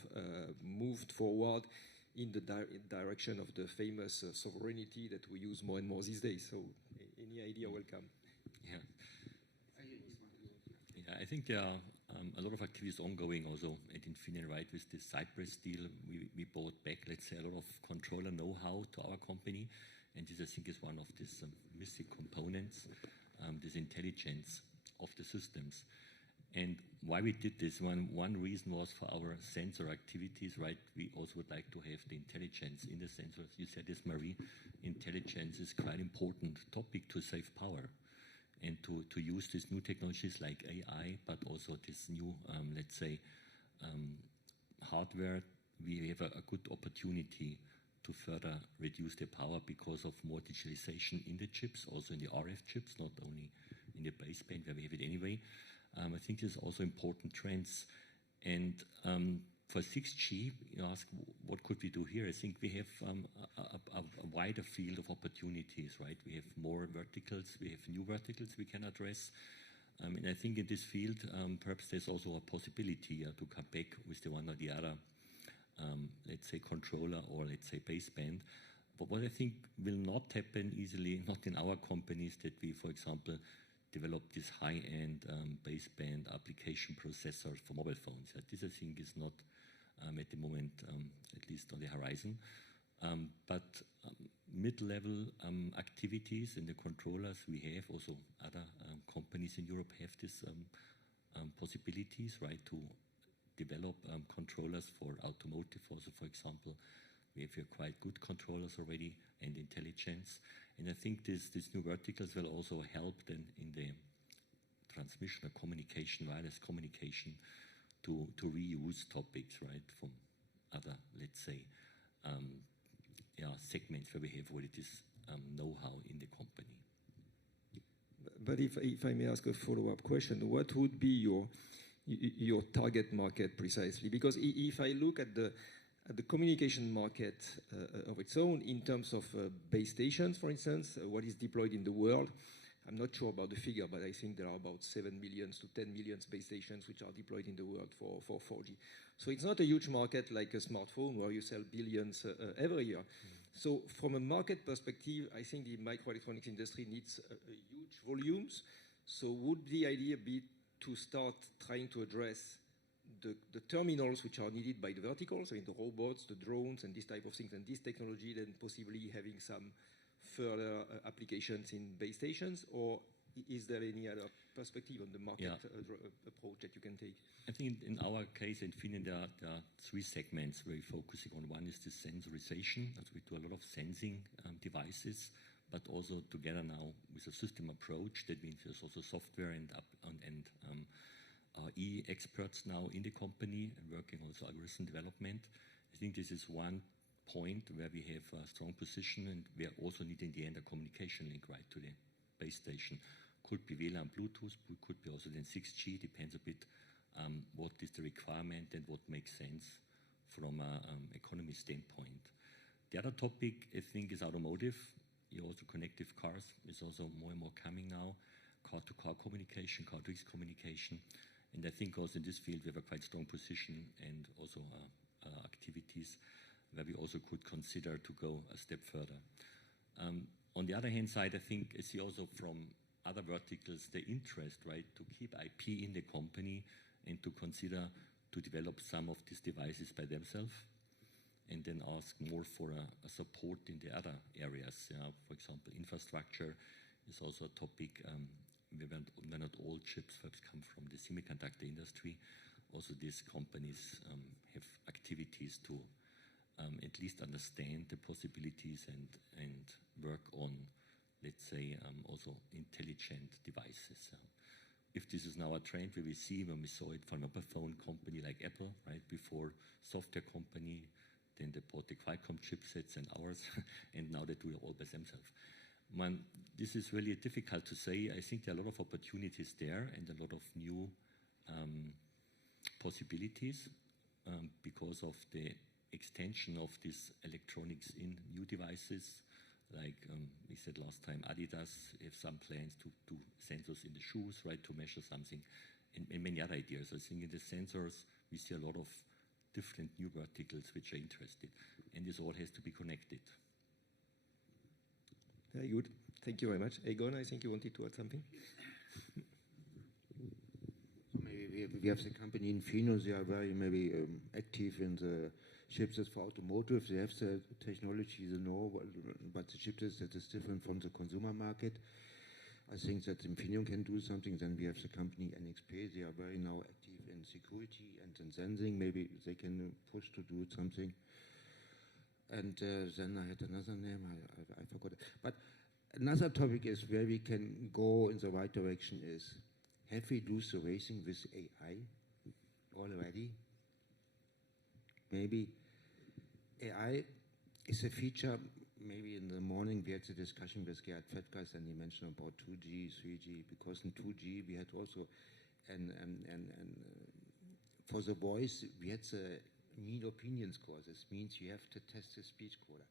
moved forward in the direction of the famous sovereignty that we use more and more these days? So any idea welcome. Yeah. Yeah, I think there are a lot of activities ongoing also at Infineon, right? With this Cypress deal, we bought back, let's say, a lot of controller know-how to our company. And this, I think, is one of these missing components, this intelligence of the systems. And why we did this, one reason was for our sensor activities, right? We also would like to have the intelligence in the sensors. You said this, Marie, intelligence is quite an important topic to save power and to use these new technologies like AI, but also this new, let's say, hardware. We have a good opportunity to further reduce the power because of more digitalization in the chips, also in the RF chips, not only in the baseband where we have it anyway. I think there's also important trends. And for 6G, you ask, what could we do here? I think we have a wider field of opportunities, right? We have more verticals, we have new verticals we can address. And I think in this field, perhaps there's also a possibility to come back with the one or the other, let's say, controller or let's say baseband. But what I think will not happen easily, not in our companies, that we, for example, develop this high-end baseband application processors for mobile phones. This, I think, is not at the moment, at least on the horizon. But mid-level activities in the controllers we have, also other companies in Europe have these possibilities, right, to develop controllers for automotive also, for example. We have here quite good controllers already and intelligence. And I think these new verticals will also help then in the transmission or communication, wireless communication, to reuse topics, right, from other, let's say, segments where we have already this know-how in the company. But if I may ask a follow-up question, what would be your target market precisely? Because if I look at the communication market of its own in terms of base stations, for instance, what is deployed in the world, I'm not sure about the figure, but I think there are about 7 million to 10 million base stations which are deployed in the world for 4G. So it's not a huge market like a smartphone where you sell billions every year. So from a market perspective, I think the microelectronics industry needs huge volumes. So would the idea be to start trying to address the terminals which are needed by the verticals, I mean the robots, the drones, and this type of things, and this technology, then possibly having some further applications in base stations, or is there any other perspective on the market approach that you can take? I think in our case, in Infineon, there are three segments we're focusing on. One is the sensorization, as we do a lot of sensing devices, but also together now with a system approach. That means there's also software and experts now in the company and working also algorithm development. I think this is one point where we have a strong position, and we are also need in the end a communication link right to the base station. Could be WLAN, Bluetooth, could be also then 6G, depends a bit what is the requirement and what makes sense from an economy standpoint. The other topic I think is automotive. Also connected cars is also more and more coming now. Car-to-car communication, car-to-X communication. And I think also in this field we have a quite strong position and also activities where we also could consider to go a step further. On the other hand side, I think I see also from other verticals the interest, right, to keep IP in the company and to consider to develop some of these devices by themselves and then ask more for a support in the other areas. For example, infrastructure is also a topic. Where not all chips perhaps come from the semiconductor industry. Also these companies have activities to at least understand the possibilities and work on, let's say, also intelligent devices. If this is now a trend we will see when we saw it from a phone company like Apple, right, before software company, then they bought the Qualcomm chipsets and ours, and now they do it all by themselves. This is really difficult to say. I think there are a lot of opportunities there and a lot of new possibilities because of the extension of this electronics in new devices. Like we said last time, Adidas have some plans to do sensors in the shoes, right, to measure something, and many other ideas. I think in the sensors we see a lot of different new verticals which are interested, and this all has to be connected. Very good. Thank you very much. Egon, I think you wanted to add something? Maybe we have the company Infineon. They are very maybe active in the chipsets for automotive. They have the technology, they know, but the chipsets that is different from the consumer market. I think that Infineon can do something. Then we have the company NXP. They are very now active in security and in sensing. Maybe they can push to do something. And then I had another name, I forgot it. But another topic is where we can go in the right direction is, have we do the racing with AI already? Maybe AI is a feature. Maybe in the morning we had the discussion with Gerhard Fettgers and he mentioned about 2G, 3G, because in 2G we had also, and for the voice we had the mean opinion score. This means you have to test the speech quota.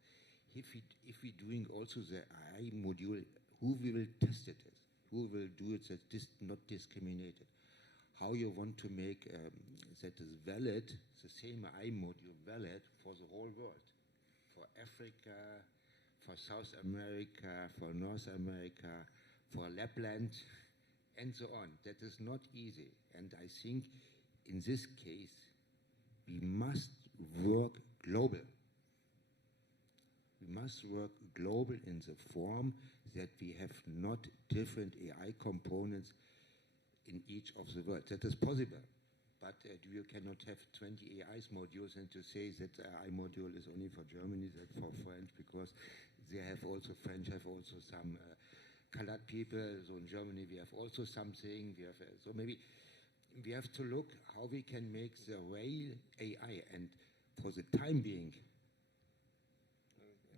If we doing also the AI module, who we will test it as? Who will do it that is not discriminated? How you want to make that is valid, the same AI module valid for the whole world, for Africa, for South America, for North America, for Lapland, and so on. That is not easy. And I think in this case, we must work global. We must work global in the form that we have not different AI components in each of the world. That is possible. But you cannot have 20 AI modules and to say that the AI module is only for Germany, that for French, because they have also, French have also some colored people. So in Germany we have also something. We have, so maybe we have to look how we can make the real AI. And for the time being,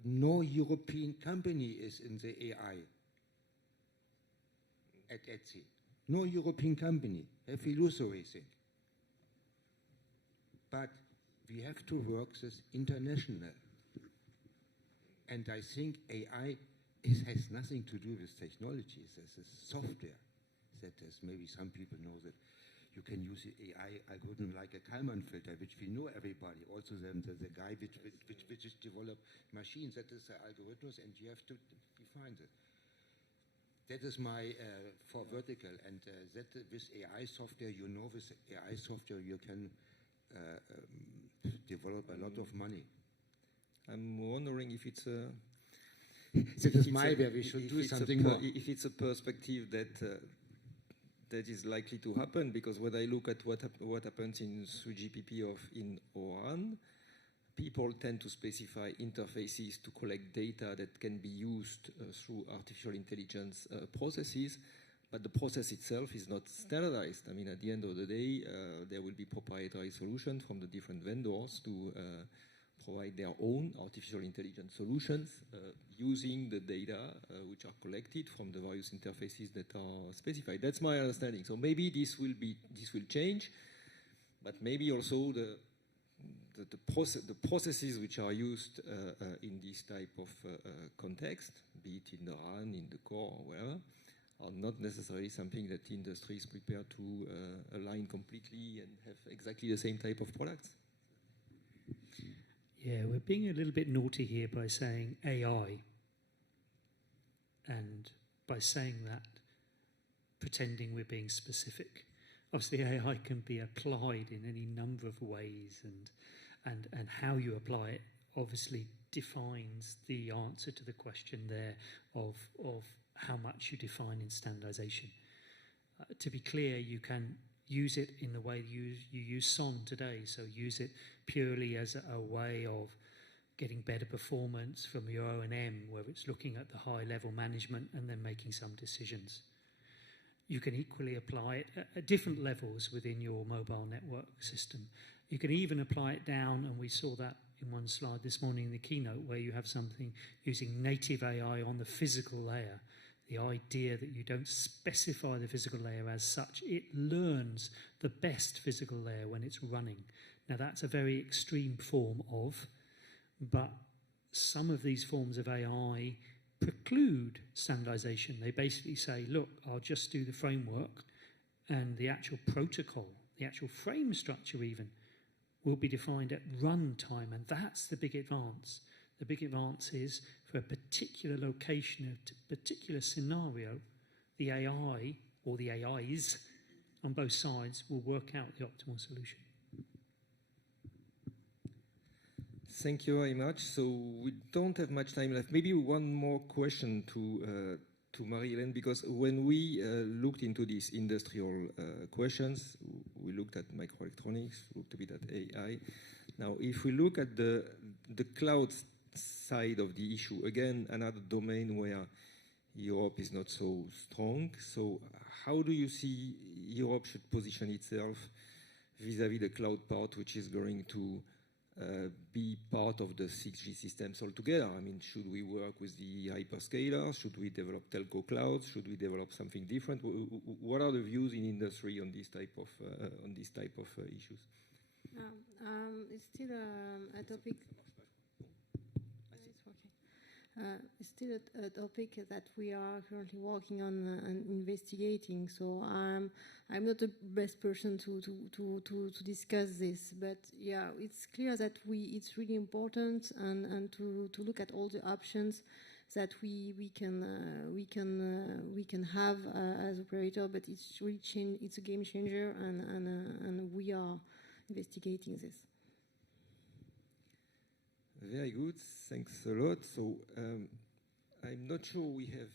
no European company is in the AI at ETSI. No European company. Have we lose racing? But we have to work this international. And I think AI it has nothing to do with technologies. There's a software that is, maybe some people know that you can use the AI algorithm like a Kalman filter, which we know everybody. Also the guy which is develop machines, that is the algorithms, and you have to define it. That is my, for vertical, and that with AI software, you know, with AI software you can develop a lot of money. I'm wondering if it's a... That is my way, we should do something more. If it's a perspective that that is likely to happen, because when I look at what happens in 3GPP or in ORAN, people tend to specify interfaces to collect data that can be used through artificial intelligence processes, but the process itself is not standardized. I mean, at the end of the day, there will be proprietary solutions from the different vendors to provide their own artificial intelligence solutions using the data which are collected from the various interfaces that are specified. That's my understanding. So maybe this will change, but maybe also the processes which are used in this type of context, be it in the RAN, in the core, or wherever, are not necessarily something that the industry is prepared to align completely and have exactly the same type of products. Yeah, we're being a little bit naughty here by saying AI, and by saying that, pretending we're being specific. Obviously, AI can be applied in any number of ways, and how you apply it obviously defines the answer to the question there of how much you define in standardization. To be clear, you can use it in the way you use SON today, so use it purely as a way of getting better performance from your O&M, where it's looking at the high-level management and then making some decisions. You can equally apply it at different levels within your mobile network system. You can even apply it down, and we saw that in one slide this morning in the keynote, where you have something using native AI on the physical layer. The idea that you don't specify the physical layer as such, it learns the best physical layer when it's running. Now that's a very extreme form of, but some of these forms of AI preclude standardization. They basically say, look, I'll just do the framework, and the actual protocol, the actual frame structure even, will be defined at runtime, and that's the big advance. The big advance is for a particular location, a particular scenario, the AI or the AIs on both sides will work out the optimal solution. Thank you very much. So we don't have much time left. Maybe one more question to Marie-Hélène, because when we looked into these industrial questions, we looked at microelectronics, looked a bit at AI. Now, if we look at the cloud side of the issue, again, another domain where Europe is not so strong. So how do you see Europe should position itself vis-à-vis the cloud part, which is going to be part of the 6G systems altogether? I mean, should we work with the hyperscalers? Should we develop telco clouds? Should we develop something different? What are the views in industry on this type of issues? It's still a topic. It's still a topic that we are currently working on and investigating. So I'm not the best person to discuss this, but yeah, it's clear that it's really important and to look at all the options that we can have as operator. But it's really it's a game changer, and we are investigating this. Very good, thanks a lot. So I'm not sure we have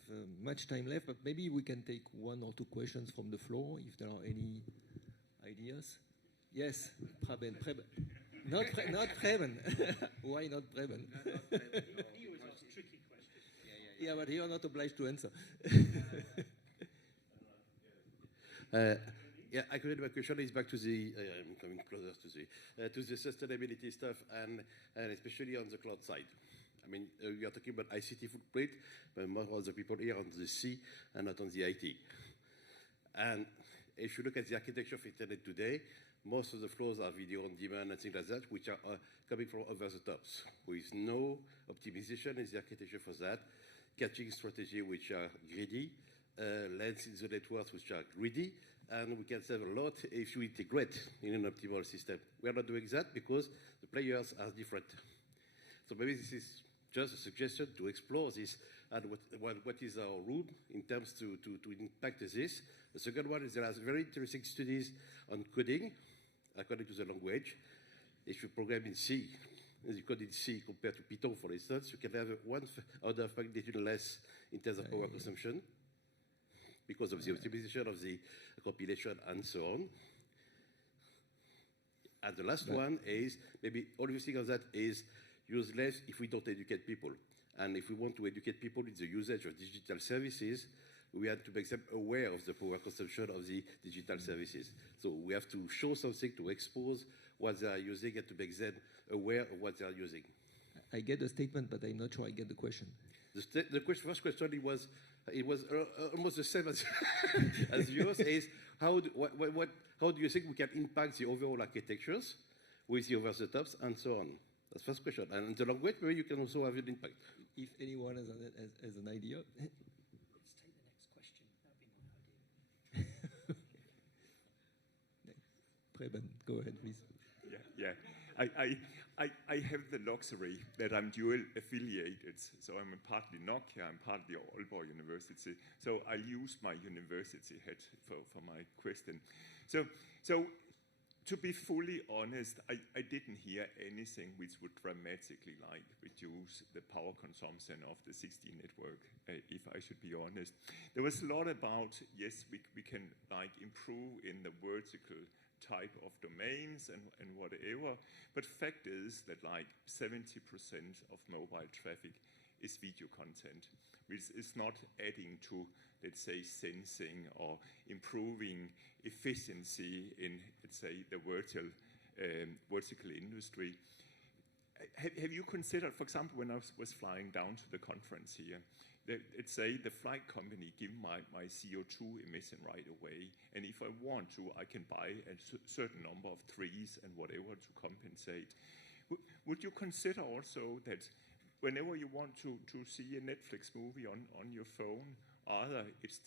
much time left, but maybe we can take one or two questions from the floor if there are any ideas. Yes, Preben. Not Preben. Why not Preben? Yeah, but you are not obliged to answer. Yeah, actually, my question is back to the coming closer to the sustainability stuff, and especially on the cloud side. I mean, we are talking about ICT footprint, but most of the people here on the C and not on the IT. And if you look at the architecture of internet today, most of the flows are video on demand and things like that, which are coming from over the tops, with no optimization in the architecture for that, catching strategy which are greedy, lens in the networks which are greedy, and we can save a lot if you integrate in an optimal system. We are not doing that because the players are different. So maybe this is just a suggestion to explore this and what is our room in terms to impact this. The second one is there are very interesting studies on coding according to the language. If you program in C, as you code in C compared to Python, for instance, you can have one order of magnitude less in terms of power consumption because of the optimization of the compilation and so on. And the last one is, maybe all you think of that is use less if we don't educate people. And if we want to educate people in the usage of digital services, we have to make them aware of the power consumption of the digital services. So we have to show something to expose what they are using and to make them aware of what they are using. I get the statement, but I'm not sure I get the question. The first question, it was almost the same as, as yours, is how do you think we can impact the overall architectures with the over-the-tops and so on? That's the first question. And the language, maybe you can also have an impact. If anyone has an idea. Let's take the next question. That would be my idea. Preben, go ahead, please. Yeah. I have the luxury that I'm dual affiliated. So I'm partly Nokia, I'm partly Aalborg University. So I use my university head for my question. So to be fully honest, I didn't hear anything which would dramatically reduce the power consumption of the 16 network, if I should be honest. There was a lot about, yes, we can improve in the vertical type of domains and whatever, but fact is that 70% of mobile traffic is video content, which is not adding to, let's say, sensing or improving efficiency in, let's say, the vertical industry. Have you considered, for example, when I was flying down to the conference here, let's say the flight company give my CO2 emission right away, and if I want to, I can buy a certain number of trees and whatever to compensate. Would you consider also that whenever you want to see a Netflix movie on your phone, either it's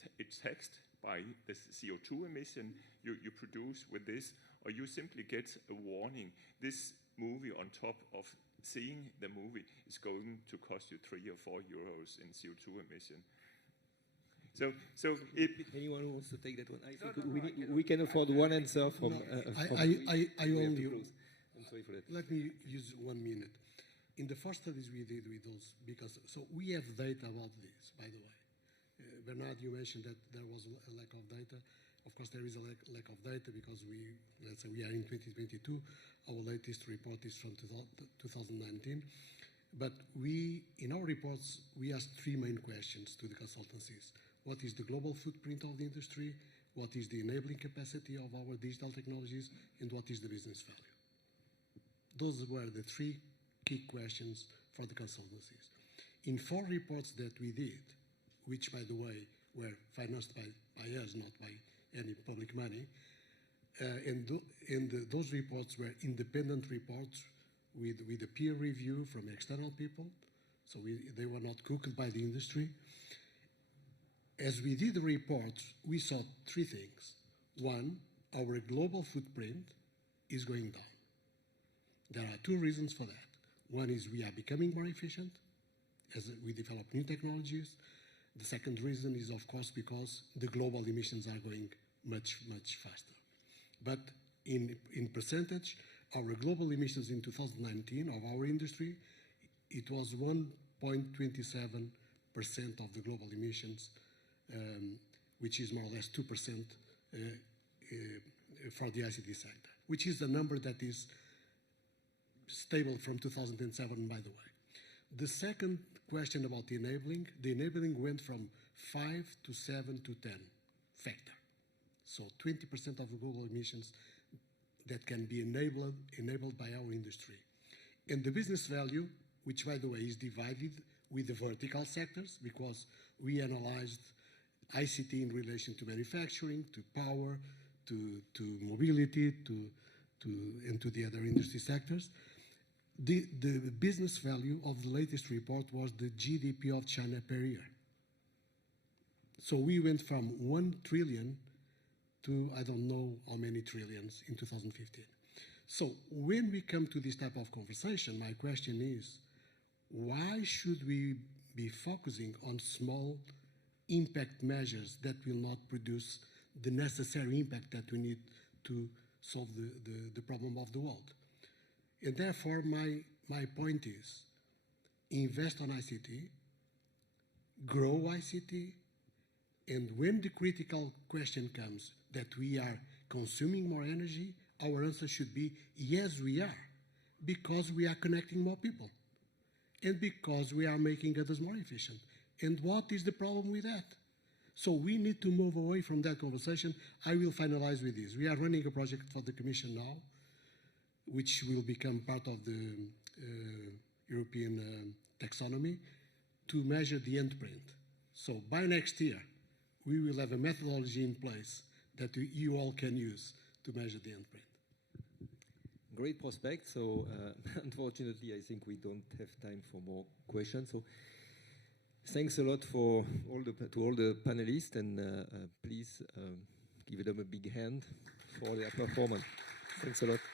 taxed by the CO2 emission you produce with this, or you simply get a warning, this movie on top of seeing the movie is going to cost you 3 or 4 euros in CO2 emission. So anyone who wants to take that one? I think we can afford one answer from. I only. I'm sorry for that. Let me use 1 minute. In the first studies we did with those, because we have data about this, by the way. Bernard, you mentioned that there was a lack of data. Of course, there is a lack of data because let's say we are in 2022. Our latest report is from 2019. But in our reports, we asked 3 main questions to the consultancies. What is the global footprint of the industry? What is the enabling capacity of our digital technologies? And what is the business value? Those were the 3 key questions for the consultancies. In 4 reports that we did, which, by the way, were financed by us, not by any public money, those reports were independent reports with a peer review from external people, so they were not cooked by the industry. As we did the reports, we saw 3 things. 1, our global footprint is going down. There are 2 reasons for that. One is we are becoming more efficient as we develop new technologies. The second reason is, of course, because the global emissions are going much, much faster. But in percentage, our global emissions in 2019 of our industry, it was 1.27% of the global emissions, which is more or less 2% for the ICT sector, which is a number that is stable from 2007, by the way. The second question about the enabling went from 5 to 7 to 10 factor. So 20% of the global emissions that can be enabled by our industry. And the business value, which, by the way, is divided with the vertical sectors, because we analyzed ICT in relation to manufacturing, to power, to mobility, and to the other industry sectors. the business value of the latest report was the GDP of China per year. So we went from 1 trillion to I don't know how many trillions in 2015. So when we come to this type of conversation, my question is, why should we be focusing on small impact measures that will not produce the necessary impact that we need to solve the problem of the world? And therefore, my point is, invest on ICT, grow ICT, and when the critical question comes that we are consuming more energy, our answer should be, yes, we are, because we are connecting more people, and because we are making others more efficient. And what is the problem with that? So we need to move away from that conversation. I will finalize with this. We are running a project for the Commission now, which will become part of the European taxonomy, to measure the endpoint. So by next year, we will have a methodology in place that you all can use to measure the endpoint. Great prospect. So unfortunately, I think we don't have time for more questions. So thanks a lot for to all the panelists, and please give them a big hand for their performance. Thanks a lot.